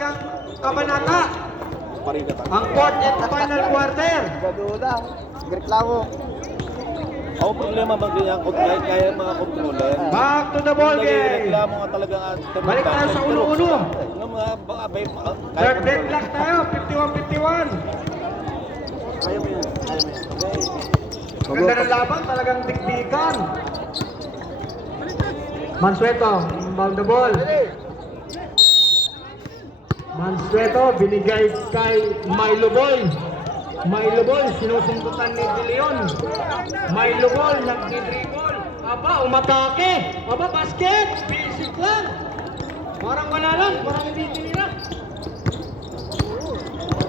talagang kabanata. Ang fourth and final quarter. Gadula. Reklamo. Ako problema mag-iang kaya mga controller. Back to the ball game. Reklamo nga talaga Balik tayo sa uno-uno. Third deadlock tayo, 51-51. Ayaw mo yan. Ganda ng laban, talagang dikdikan. Mansueto, inbound the ball. Mansueto, binigay kay Milo Boy. Milo Boy, sinusundutan ni De Leon. Milo Boy, nagdidribble. Aba, umatake. Aba, basket. Basic lang. Parang wala lang, parang hindi tinira.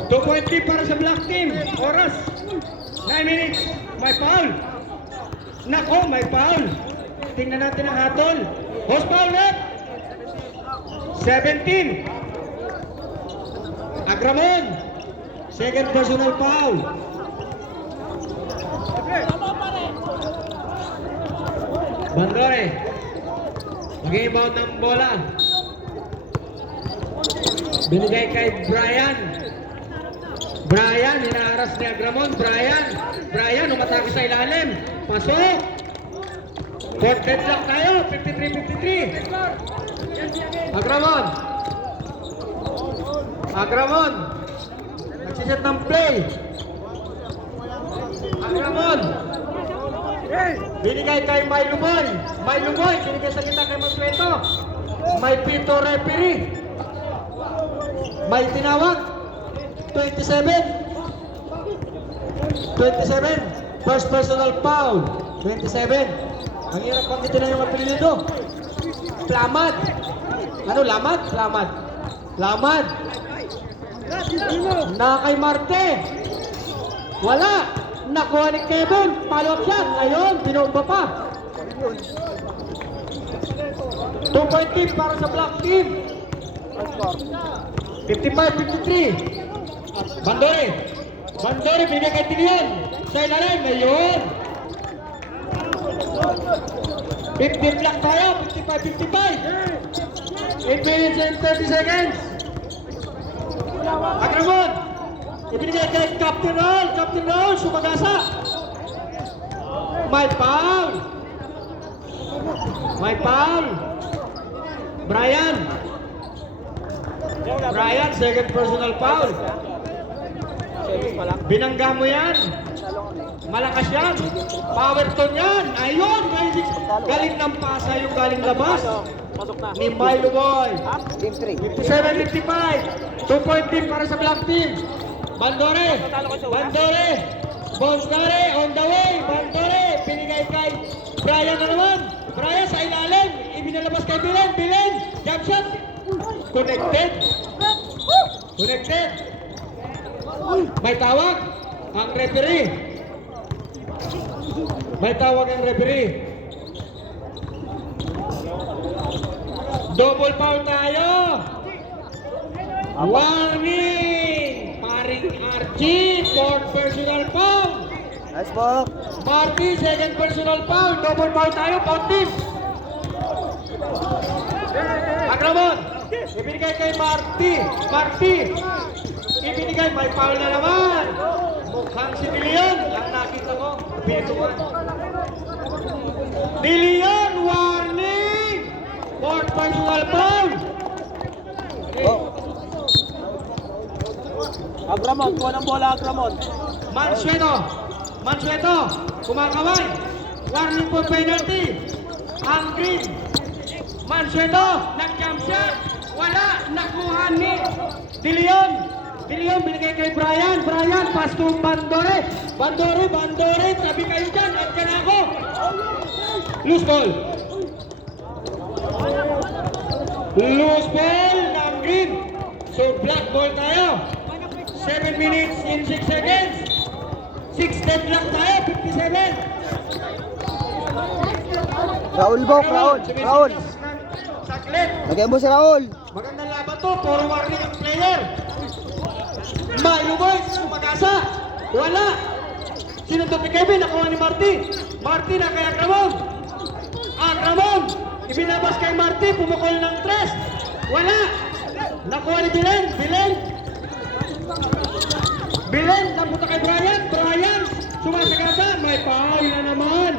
2.3 para sa black team. Oras. 9 minutes. May foul. Nako, may foul. Tingnan natin ang hatol. Host foul net. 17. Agramon. Second personal foul. Bandore. Mag-inbound ng bola. Binigay kay Brian. Brian, hinaharas ni Agramon. Brian, umatake sa ilalim. Pasok. Fourth deadlock tayo. 53-53. Agramon. Nagsiset ng play. Agramon. Binigay kay Milo Boy. Binigay sa kita kay Mansueto. May pito referee. May tinawag. 27. First personal foul. 27. Ang hirap panggitin na yung apelido. Lamad. Ano, Lamad? Lamad. Na kay Marte. Wala. Nakuha ni Kevin. Follow up shot. Ayun, binomba pa. 2 team para sa black team. 55-53. Bandore, binigay kay Tilion. Sa ilalim, ayun. 50 black tayo, 55-55. 8 minutes and 30 seconds. Agramon. Ibinigay kay Captain Raul, Sumagasa. May foul. Brian, second personal foul. Binangga mo yan. Malakas yan. Powerton yan. Ayun, galing ng pasa yung galing labas. Ni Milo Boy. 57-55. 2 team para sa black team. Bandore. Bonsgare on the way. Bandore. Pinigay kay Brian na naman. Brian sa ilalim. Ibinalabas kay Bilen. Jump shot. Connected. May tawag ang referee. Double foul tayo. Warning. Paring Archie, fourth personal foul. Nice ball. Marty, second personal foul. Double foul tayo, foul team. Agramon. Ibinigay kay Marty. Ibinigay, may foul na naman. Mukhang si De Leon. Ang nakita ko, pinituan. De Leon, warning! Fourth personal foul. Agramon, kuha ng bola, Agramon. Mansueto, kumakaway. Warning for penalty. Ang green. Mansueto, nag-jump shot. Wala, nakuha ni De Leon, binigay kay Brian, pass to Bandore, tabi kayo dyan, at dyan ako. Loose ball ng green. So black ball tayo. 7 minutes in 6 seconds. 6 deadlock tayo, 57. Raul. Saklit. Lagay mo si Raul. Magandang laban to, puro warning ang player. Milo Boy, Sumagasa. Wala. Sinuntok ni Kevin, nakuha ni Marty na kay Agramon. Ibinabas kay Marty, pumukol ng 3. Wala. Nakuha ni Bilen. Bilen, napunta kay Brian. Brian, sumasagasa. May foul na naman.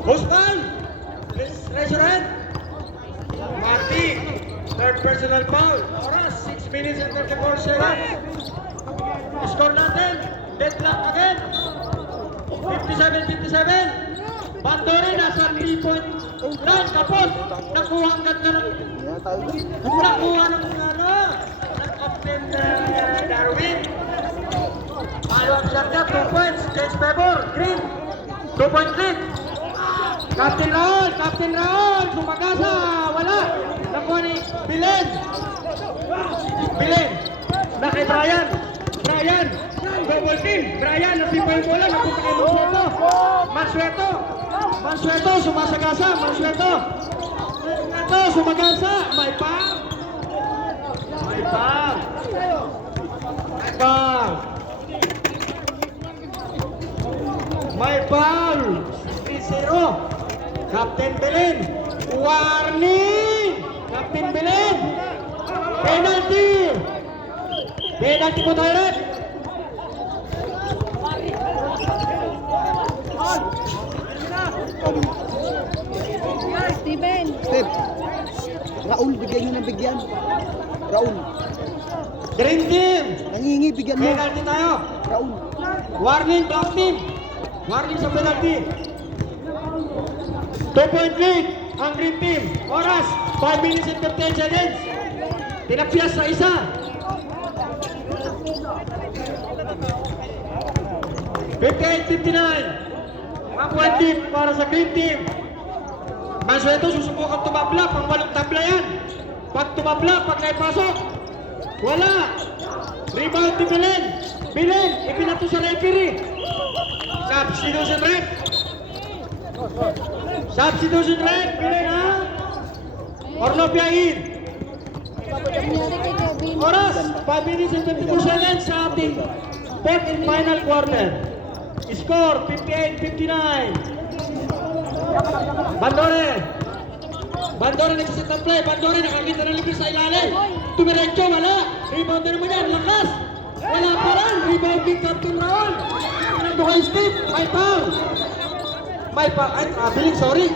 Husman, please raise your hand. Marty, third personal foul. Oras, 6 minutes and 34 seconds. Score natin, deadlock again. 57-57. Bandore nasa 3-point line. Tapos, nakuha ang ganda ng... Yan tayo. Nakuha ng captain Darwin. Ayaw ang ganda, 2 points. Change favor, Green. 2-point lead. Captain Raul, sumagasa, wala. Nakuha ni Bilen, na kay Brian, double team, Brian, nasipa yung bola, napunta kay Mansueto, sumasagasa, Mansueto, sumagasa, may foul, 3-0. Captain Belen, warning! Captain Belen, penalty po direct. Steven. Step. Raul, bigyan nyo ng bigyan. Raul. Green team, Nangingi, bigyan mo. penalty tayo. Raul. Warning, black team. Warning sa penalty. 2-point lead ang green team. Oras, 5 minutes and 15 seconds. Tinapyas sa isa. 58-59. 1 point lead para sa green team. Mansueto susubukan tumabla, pang walong tabla yan. Pag tumabla, pag naipasok, wala. Rebound ni Bilen, ipinato sa referee. Substitution ref, Bilen ha. Orlopia in. Nangyari kay Kevin. Oras, 5 minutes and 54 seconds sa ating fourth and final quarter. Score, 58-59. Bandore nagsiset ng play. Bandore nakakita ng libis sa ilalim. Tumiretso, wala. Rebound na naman yan, lakas. Wala pa rin. Rebound ni Captain Raul. Pinando kay Steve, may foul. Ay, traveling, sorry.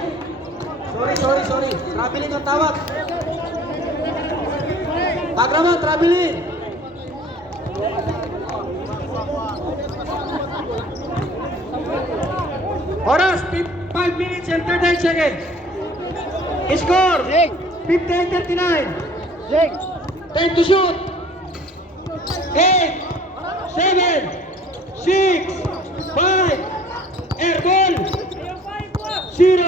Traveling ang tawag. Agraman, traveling. Oras, 5 minutes and 39 seconds. Score, 58-39. Time to shoot. 8, 7, 6, 5, air ball, 0.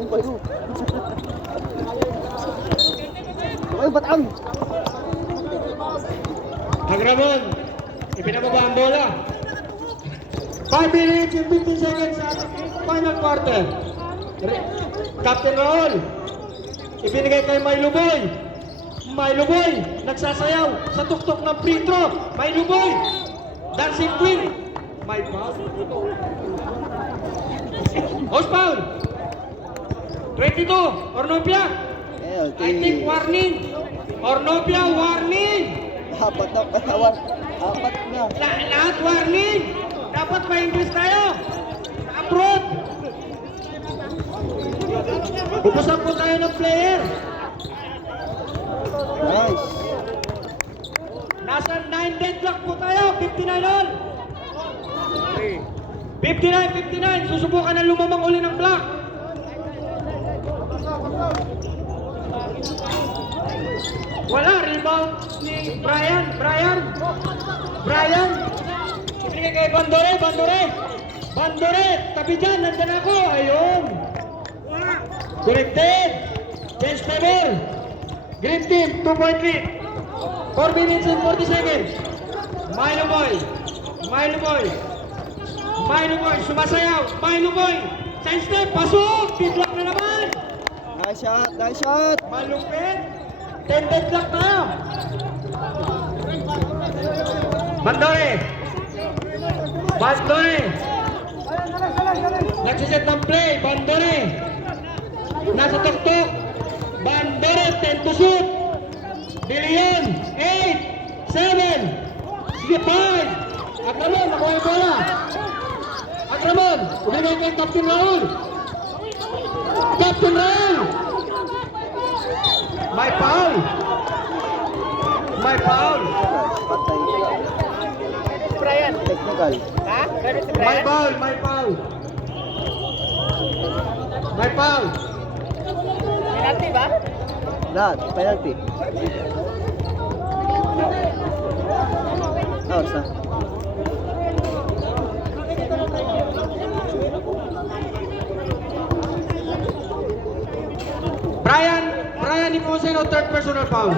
Yung bayo. Ay, batang. Agraman, ipinababa ang bola. 5 minutes and 15 seconds sa final quarter. Captain Raul, ibinigay kay Milo Boy, nagsasayaw sa tuktok ng free throw. Milo Boy, dancing queen. May foul. House foul. 22, Ornopia. I think warning. Ornopia, warning. Apat na katawan. Apat na. Lahat warning. Dapat ma-English tayo. Abroad. Pupusan po tayo ng player. Nice. Nasa 9 deadlock po tayo. 59 all. 59. Susubukan na lumamang uli ng block. Wala. Rebound ni Brian. Ibigay kay Bandore. Tabi dyan. Nandun ako. Ayun. Corrected. Change favor. Green team. 2-point lead. 4 minutes and 40 seconds. Milo Boy. Sumasayaw. Milo Boy. Side step. Pasok. Deadlock na naman. Nice shot. Malupit. 10 deadlock tayo. Bandore. Bandore. Nagsiset ng play. Bandore. Nasa tuktok. Bandore. 10 to shoot. Billion. 8. 7. Sige, 5. Akramon. Nakuha yung bola. Akramon. Umingay kay Captain Raul. Captain Raul. May foul. May foul. Patay. Brian. Technical. Ha? Pwede si May Brian? foul. May foul. May foul. Penalty ba? Lahat. Penalty. Oras na. Brian Nicoseno, third personal foul.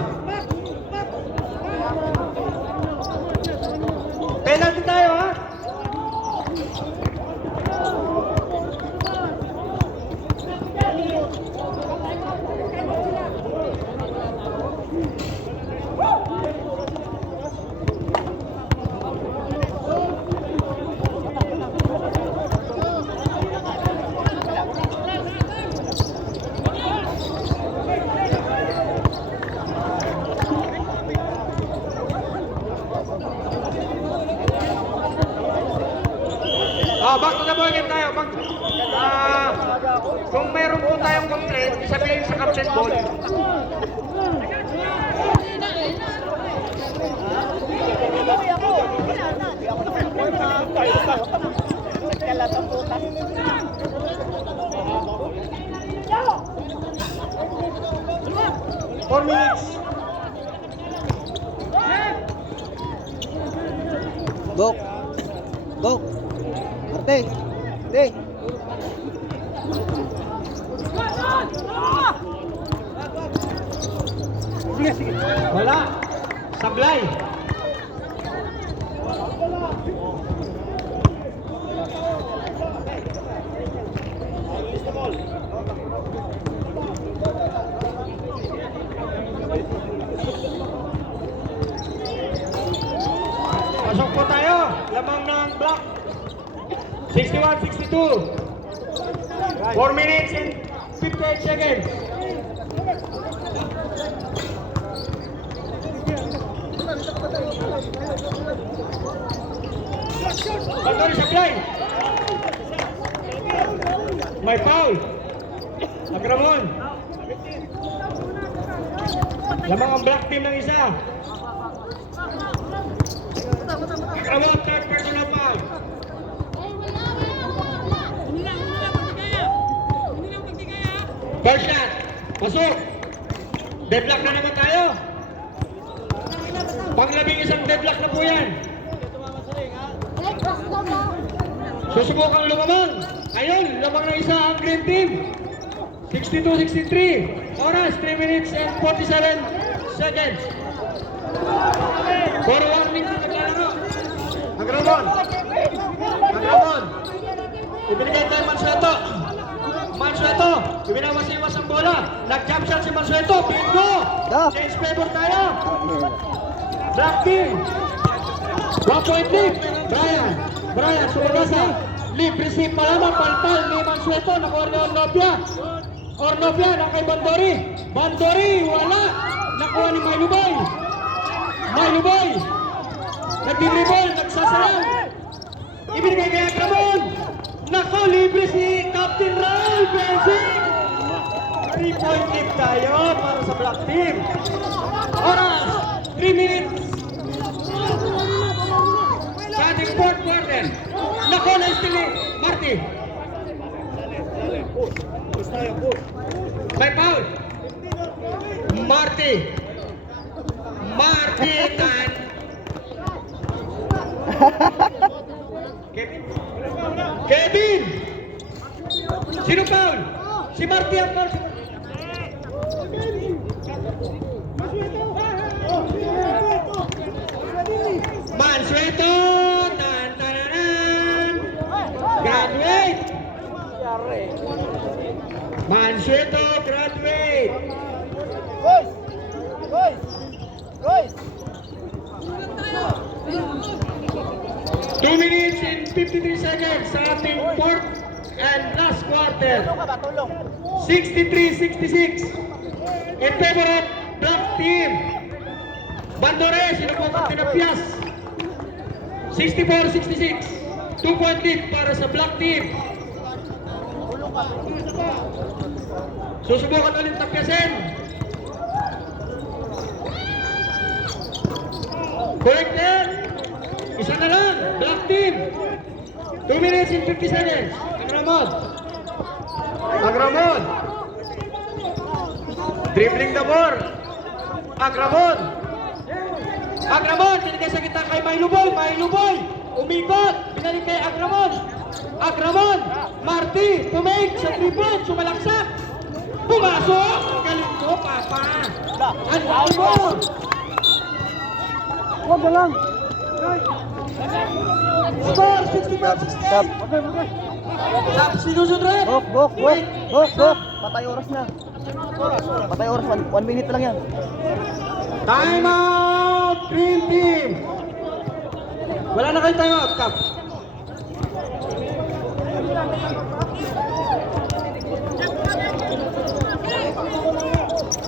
Penalty tayo, ha? Back to the ball game tayo. Kung mayroon po tayong complaint, isabihin sa Captain Ball. Nagkalatang putas. 4 minutes. Bok. Bok. Arte. Arte. Wala. Sablay. Pasok po tayo. Lamang ng block. 61-62. 4 minutes and 58 seconds. Bandori sablay. May foul. Agramon. Lamang ang black team ng isa. Agramon, third personal foul. First shot. Pasok. Deadlock na naman tayo. Panglabing isang deadlock na po yan. Susubukang lumamang. Ayun, lamang na isa ang green team. 62-63. Oras, 3 minutes and 47 seconds. For warning na naglalaro. Agramon. Agramon. Ibinigay tayo Mansueto. Mansueto. Ibinawasiwas ang bola. Nag-jump shot si Mansueto. Bingo. Change favor tayo. Black team. 1 point lead. Brian, sumagasa. Lead receive pa lamang. Palpal ni Mansueto. Nakuha ni Ornopia. Ornopia na kay Bandori. Bandori, wala. Nakuha ni Maylubay. Maylubay. Nag-dribble, nagsasalang. Ibinigay kay Agramon. Nako, libre si Captain Raul. Basic. 3-point lead tayo para sa Black Team. Oras, 3 minutes. Sa ating fourth quarter. Nako, na-steal ni Marty. May foul. Marty tan. Kevin. Sino foul? Si Marty ang foul. Mansueto. Tan. Graduate. Mansueto graduate. Royce! 2 minutes and 53 seconds sa ating fourth and last quarter. Tulong ka ba? Tulong. 63-66 in favor of black team. Bandores, sinubukan pinapias. 64-66. 2-point lead para sa black team. Susubukan ulit tapiasin. Corrected. Isa na lang. Black team. 2 minutes and 50 seconds. Agramon. Agramon. Dribbling the ball. Agramon. Agramon. Tinigay sa kita kay Mailuboy. Mailuboy. Umikot. Binalik kay Agramon. Agramon. Marty. Tumig sa 3 points. Sumalaksak. Pumasok. Galing ko, Papa. Ang ball. Huwag na lang. Score 65-68. Substitution red. Bok. Patay oras na. Patay oras, 1 minute lang yan. Time out, Green Team. Wala na kayong time out, Cap.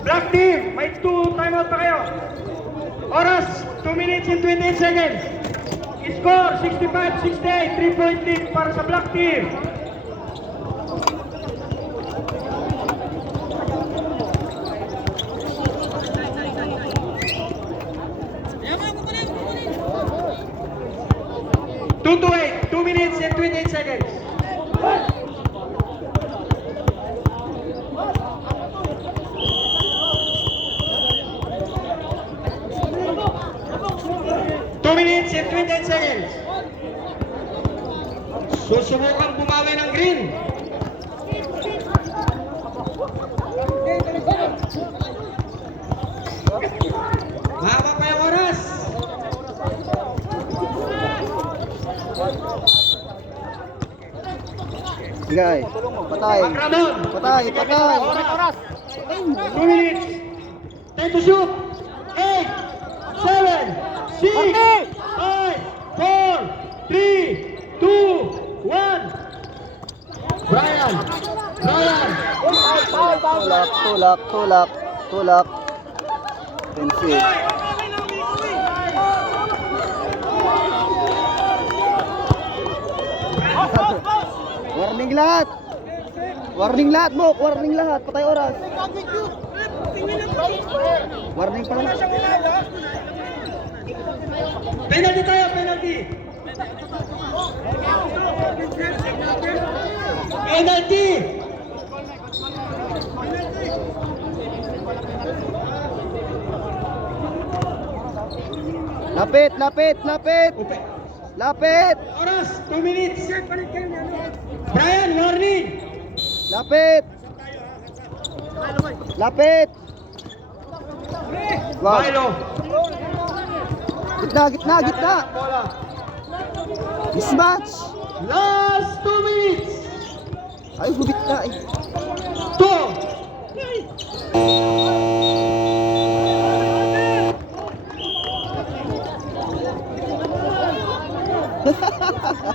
Black Team, may 2 time out pa kayo. Oras, 2 minutes and 28 seconds. Score 65-68, 3-point lead para sa Black Team. Two to 8, 2 minutes and 28 seconds. Minutes and 28 seconds. Susubukang bumawi ng green. Haba pa yung oras. Sige, patay. Agramon. Patay. Oras. 2 minutes. 10 to shoot. 8, 7, 6, 5, 4, 3, 2, 1. Brian. Tulak. Pensil. Warning lahat, Bok. Warning lahat. Patay oras. Warning pa lang. Penalty tayo, penalty. Penalty. Lapit. Oras, 2 minutes. Brian, warning. Lapit. Wow. Milo. Gitna. Bola. Mismatch. Last 2 minutes. Ay, gubit na eh.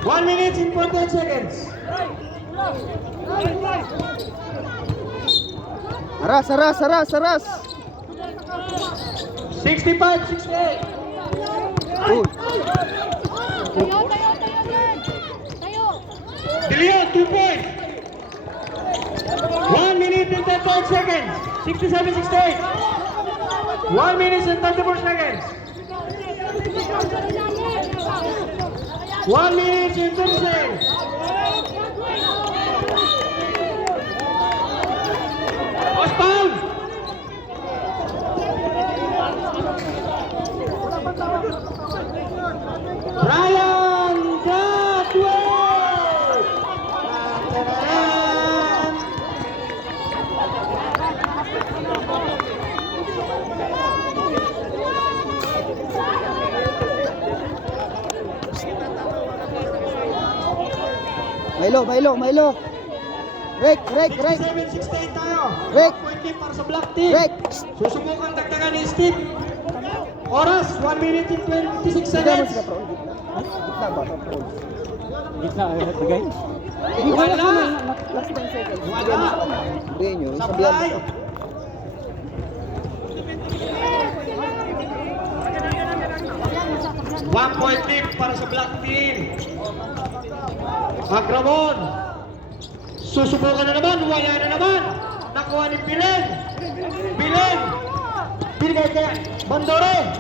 1 minute and 48 seconds. Aras. 65-68. Uy. Tayo. De Leon, 2 points. 1 minute and 38 seconds. 67-68. 1 minute and 34 seconds. 1 minute and 30 seconds. Postpone. Ryan Gatway. Milo. Rek. 67-68 tayo. Rek. Point game para sa Black Team. Rek. Susubukan dagdagan ni Steve. Oras, 1 minute and 26 Gitna mo seconds. sila, bro. Gitna ba? Wala! Last 10 seconds. Wala! Bigyan nyo. Sablay! Sabihan mo. 1 point lead para sa black team. Agramon. Susubukan na naman. Wala na naman. Nakuha ni Bilen. Bilen. Binigay kaya. Bandore.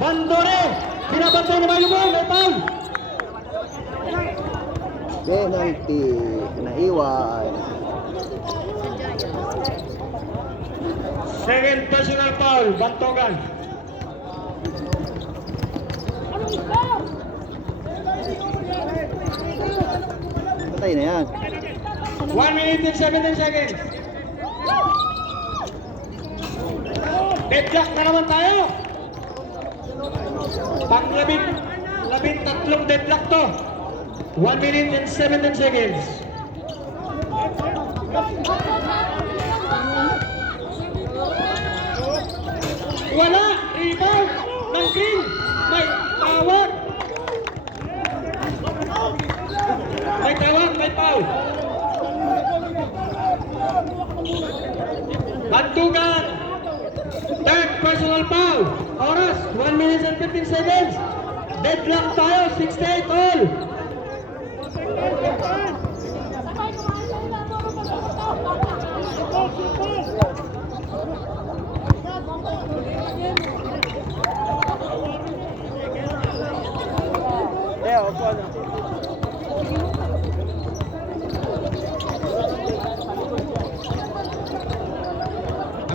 Bandore. Binabantay naman yung ball. May foul. Penalty. Naiwan. Second personal foul. Bantogan. Patay na yan. 1 minute and 17 seconds. Deadlock na naman tayo. Labing tatlong deadlock to. 1 minute and 17 seconds. Wala! Rebound! Ng green! May tawag! May tawag! May foul! Bantugan! Third personal foul! Oras! 1 minute and 15 seconds! Deadlock tayo! 68 all!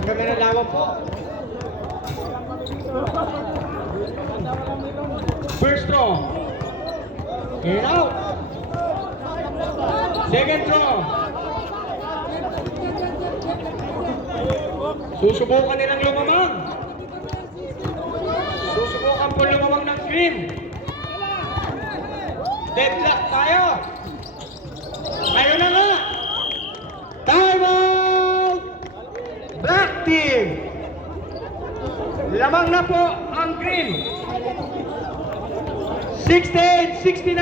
Ang ganda ng lawan po. First draw. In out. Second draw. Susubukan nilang lumamang. Susubukan po lumamang ng green. Deadlock tayo. Tayo na nga. Time out! Black team. Lamang na po ang green. 68-69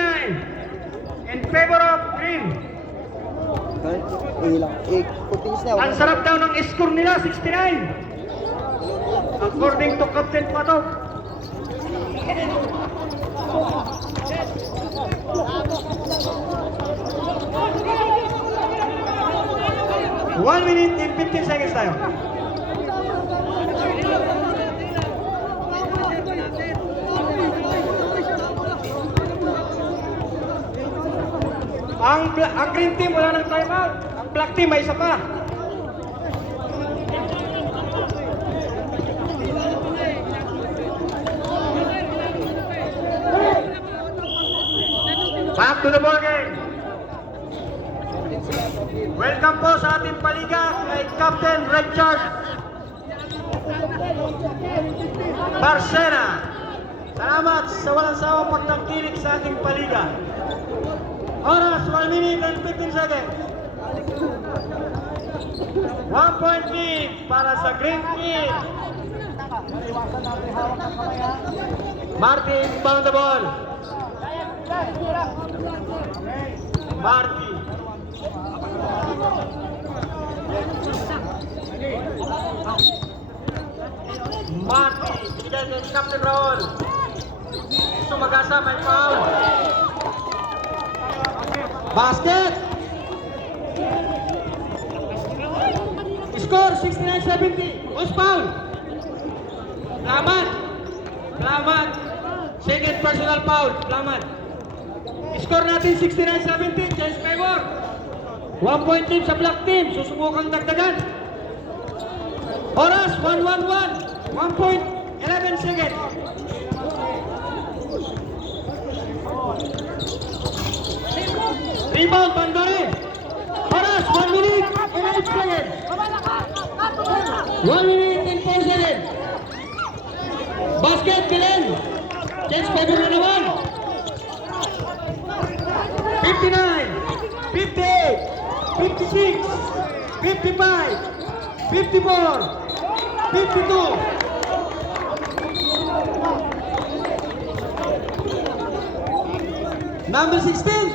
in favor of green. Ilang. Continuous na. Ang sarap daw ng score nila, 69. According to Captain Patog. One minute and 15 seconds tayo. Ang green team wala nang timeout. Ang black team may isa pa. Back to the ball game. Welcome po sa ating paliga kay Captain Richard Barcena. Salamat sa walang sawang pagtangkilik sa ating paliga. Oras, 1 minute and 15 seconds. 1 point lead para sa Green Team. Martin found the ball. Martin. Martin, binigay kay Captain Raul. Sumagasa, may foul. Basket! Score 69-70. Was foul. Salamat. Salamat. Second personal foul. Salamat. Score natin 69-70. Change favor. 1 point team sa black team. Susubukang dagdagan. Oras 1-1-1. 1 point 11 seconds. Rebound, Bandore. Oras, 1 minute and 8 seconds. 1 minute and 4 seconds. Basket, Bilen. Change favor na naman. 59, 58, 56, 55, 54, 52. Number 16.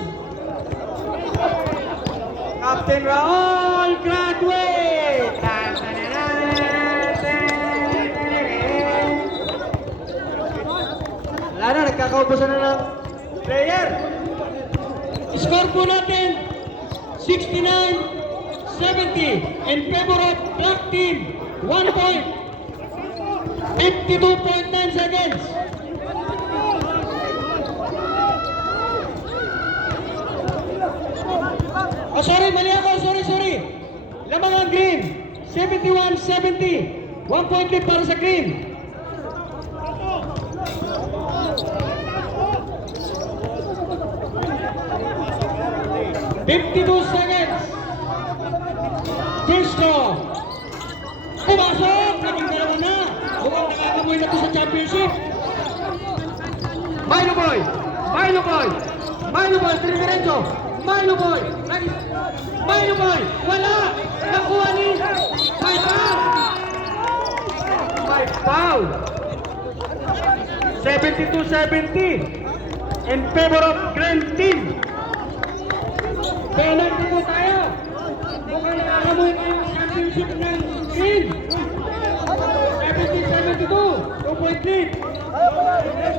Captain Raul graduate! Wala na, nagkakaubusan na ng player. Score po natin, 69-70 in favor of black team. 1 point. 52.9 seconds. Oh, sorry, mali ako. Sorry. Lamang ang green. 71-70. 1 point lead para sa green. $52 seconds. First draw. Pumasok! Naging dalawa na. Mukhang nakakamoy na to sa championship. Milo Boy! Triverenzo! Milo Boy! Wala! Nakuha ni May foul! 72-70 in favor of Green Team. Penalty po tayo. Mukhang nakakamoy pa yung championship ng Green. 70-72. 2-point lead.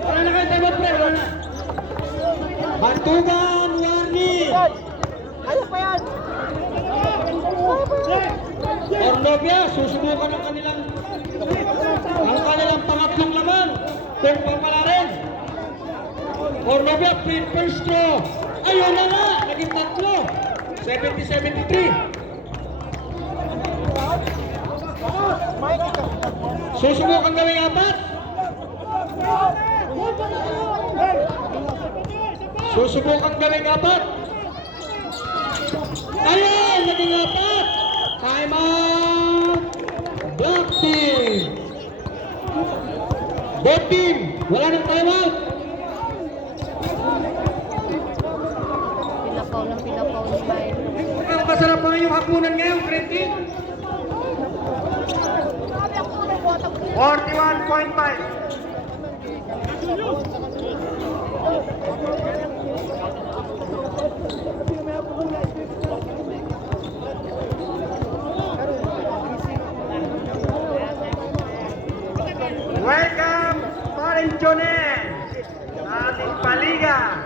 Wala na kayo tayo pre. Wala na. Bantugan, warning. Ano pa yan? Orlovia, susubukan ang kanilang pangatlong laman. Kung papala rin. Orlovia, first draw. Ayun na nga, naging tatlo. 70-73. Susubukan gawing apat. Ayun, naging apat. Time out. Black team. Both team, wala nang time out. Pinapaw ni Milo. Ang masarap pa rin yung hapunan ngayon, Green Team. 41.5. Welcome, Parin Jonen, ating paliga.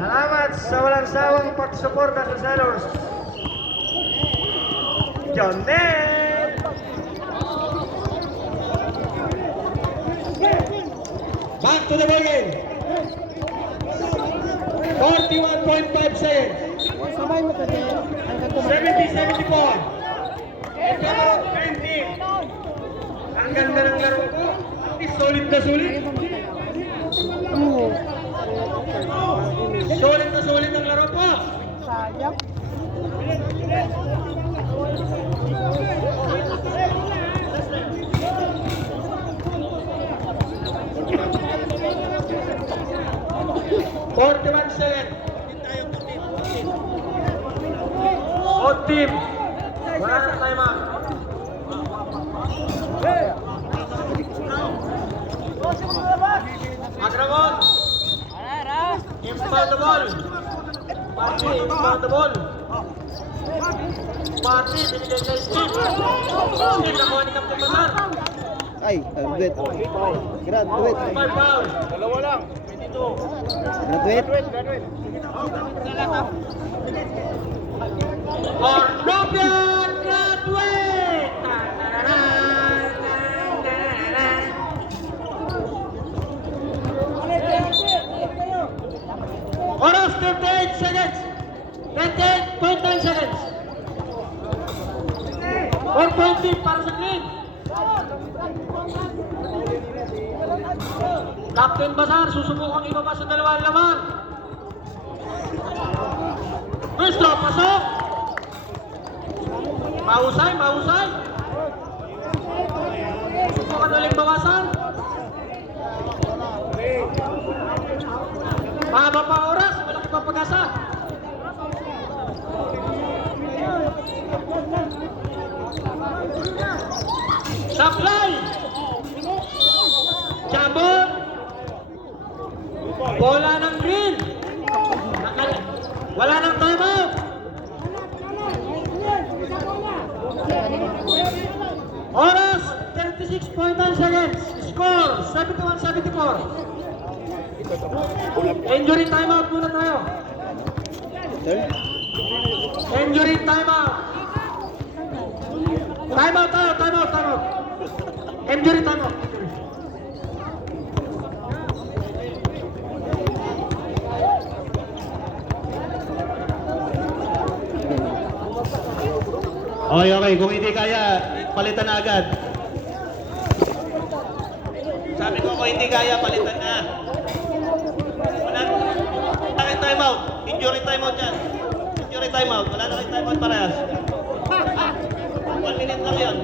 Salamat sa walang sawang pagsuporta sa Sellers. Jonen! Back to the ball game. 41.5 seconds. 70-74. Ito, Green Team. Ang ganda ng laro ko. At least solid na solid. Solid ang laro po. Sayang. Both team. Wala na time out. Agrawon. Inbound the ball. Pati, binigay kay Steve. Steve, nakuha ni Captain Basar. Ay, graduate. Graduate. 5 foul. Dalawa lang. Graduate. Orlovia graduate! Oras 38 seconds. 38.9 seconds. 4.3 para sa Green. Captain Basar, susubukang ibaba sa dalawang laman. Gusto, pasok. Mahusay. Susubukan ulit bawasan. Mahaba pa oras, malaki pa pag-asa. Supply. Jabon. Bola ng Green. Wala nang time out. Oras, 36.9 seconds. Score, 71-74. Injury timeout muna tayo. Injury timeout. Timeout tayo, timeout. Injury timeout. Okay. Kung hindi kaya, palitan na agad. Sabi ko, kung hindi kaya, palitan na. Wala na kayong timeout. Injury timeout yan. Injury timeout. Wala na kayong timeout parehas. 1 minute lang yun.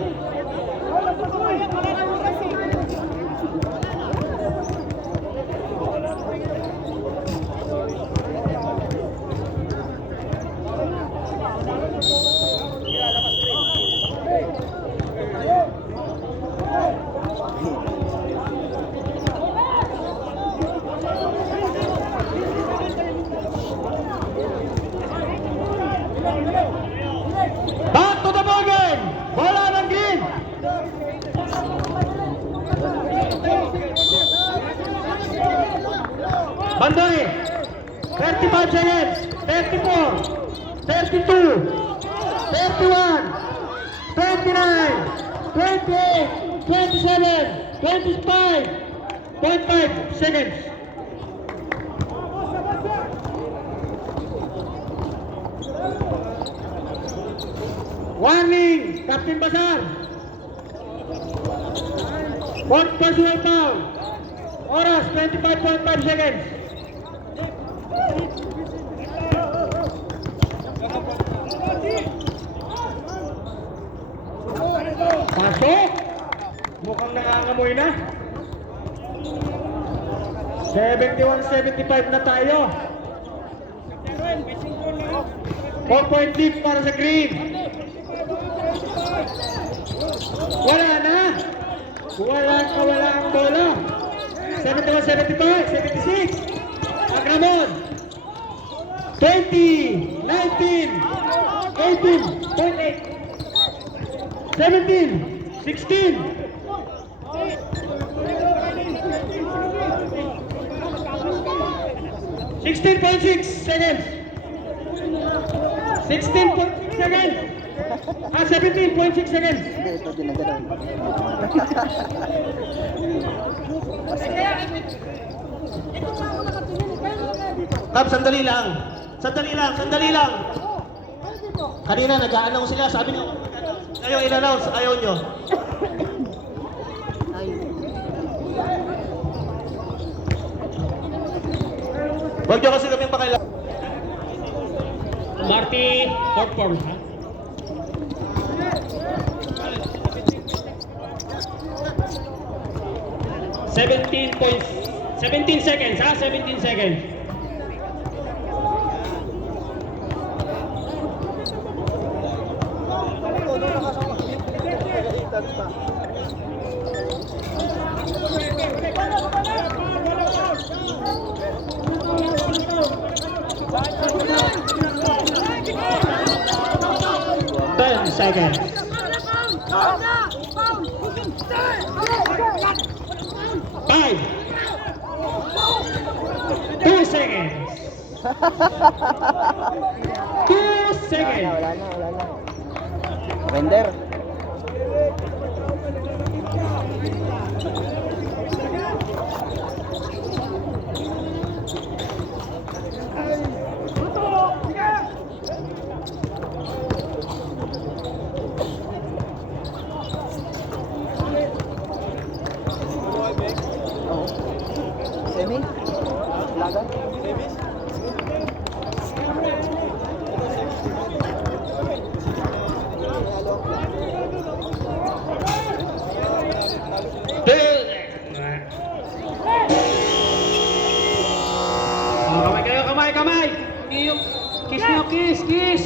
Back to the ball game. Bola ng green. Bandoy. 35 seconds. 34. 32. 31. 29. 28. 27. 25.5 seconds. Warning, Captain Basar. Fourth personal foul. Oras, 25.5 seconds. Pasok. Mukhang nangangamoy na. 71-75 na tayo. 4-point lead para sa green. Wala na. Wala ang bola. 71-75, 76. Agramon. 20, 19, 18.8. 17, 16. 16.6 seconds. 16.6 seconds. 17.6 seconds. Ito din na gano'n. Kap, sandali lang. Sandali lang. Kanina nag-a-announce sila, sabi nyo, kayo in-announce, ayaw nyo. Huwag nyo kasi kaming pakailan. Marty, fourth form, ha? $17 seconds, ha? 17 seconds. Ten seconds. 5. 2 seconds. 2 seconds. Wala na. Render. Semi? Laga? Kamay kayo, kamay. Kiss nyo, kiss. Kiss.